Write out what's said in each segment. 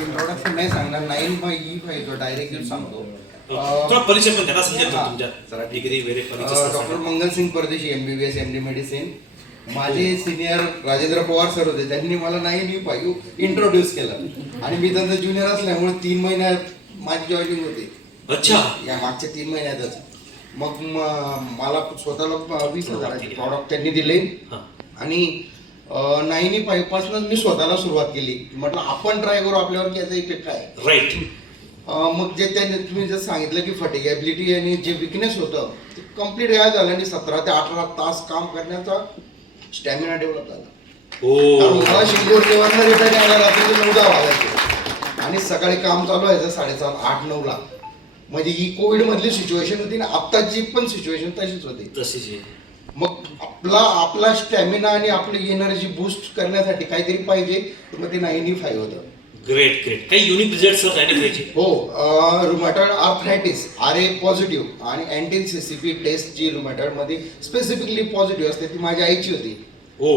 Introduction नाही सांगणार. 9/E5 जो डायरेक्ट सांगतो. थोडा परिचय पण द्या समजेल तुमच्या जरा डिग्री वगैरे परिचय. डॉक्टर मंगल सिंग परदेशी, MBBS MD मेडिसिन. माझे सिनियर राजेंद्र पवार सर होते, त्यांनी मला 9/E5 इंट्रोड्यूस केलं आणि मी त्यांचा ज्युनियर असल्यामुळे 3 महिन्यात माझी जॉईनिंग होते. अच्छा, या मागच्या 3 महिन्यातच. मग मला स्वतःला 20,000 प्रॉडक्ट त्यांनी दिले आणि 9/E5 पासूनच मी स्वतःला सुरुवात केली. म्हटलं आपण ट्राय करू आपल्यावर की याचा इफेक्ट काय. राईट. मग जे त्यांनी तुम्ही जर सांगितलं की फटिगॅबिलिटी आणि जे विकनेस होतं ते कम्प्लीट गायब झालं आणि 17 ते 18 तास काम करण्याचा स्टॅमिना डेव्हलप झाला. कारण मला शिंगोर निवारणा रिटर्न यायला रात्री 9-10 वाजायचे आणि सकाळी काम चालू व्हायचं 7:30, 8-9 ला. म्हणजे ही कोविड मधली सिच्युएशन होती ना, आत्ताची पण सिच्युएशन तशीच होती. तशीच. मग आपला स्टॅमिना आणि आपली एनर्जी बूस्ट करण्यासाठी काहीतरी पाहिजे, मग ते 9/5 होतं. Great great. काही युनिक रिझल्ट आयडेंटिफायचे? हो, रुमॅटॉइड आर्थरायटिस RA पॉझिटिव्ह आणि अँटी-CCP टेस्ट जी रुमॅटॉइड मध्ये स्पेसिफिकली पॉझिटिव्ह असते ती माझ्या आईची होती. हो.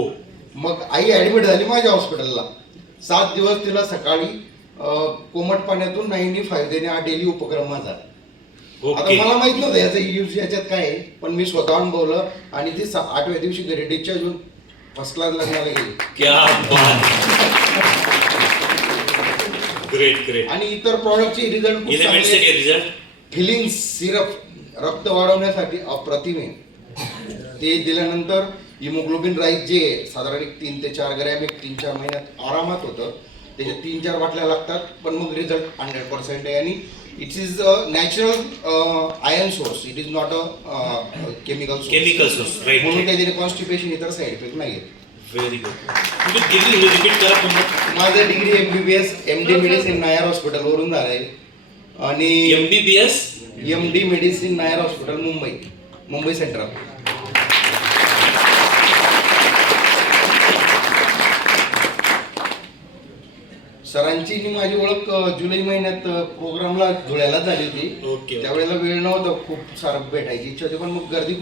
मग आई ऍडमिट झाली माझ्या हॉस्पिटलला. 7 दिवस तिला सकाळी कोमट पाण्यातून 9/5 देणे हा डेली उपक्रम माझा. आता मला माहित नव्हतं याचा यूज याच्यात काय आहे, पण मी स्वतः अनुभवलं आणि ती 8व्या दिवशी घरी डिस्चार्ज होऊन फर्स्ट क्लास लग्नाला गेली. क्या बात. Great great. आणि इतर प्रॉडक्टचे रिझल्ट फिलिंग सिरप रक्त वाढवण्यासाठी अप्रतिम आहे. ते दिल्यानंतर हिमोग्लोबिन राईज जे साधारण 3 ते 4 ग्रॅम 3-4 महिन्यात आरामात होतं. त्याच्या 3-4 बाटल्या लागतात, पण मग रिझल्ट 100% आहे. आणि it is a natural iron source, it is not a chemical source. Right. म्हणून त्याच्याने कॉन्स्टिपेशन इतर साईड इफेक्ट नाही आहेत. Very good. तुम्ही डिग्री रिपीट करा पुन्हा. माझं degree MBBS MD medicine Nair hospital वरून झालंय आणि MBBS MD medicine Nair hospital Mumbai central. सरांची आणि माझी ओळख जुलै महिन्यात प्रोग्रामला धुळ्याला झाली होती. ओके. त्यावेळेला वेळ नव्हता, खूप सारं भेटायची इच्छा होती, पण मग गर्दी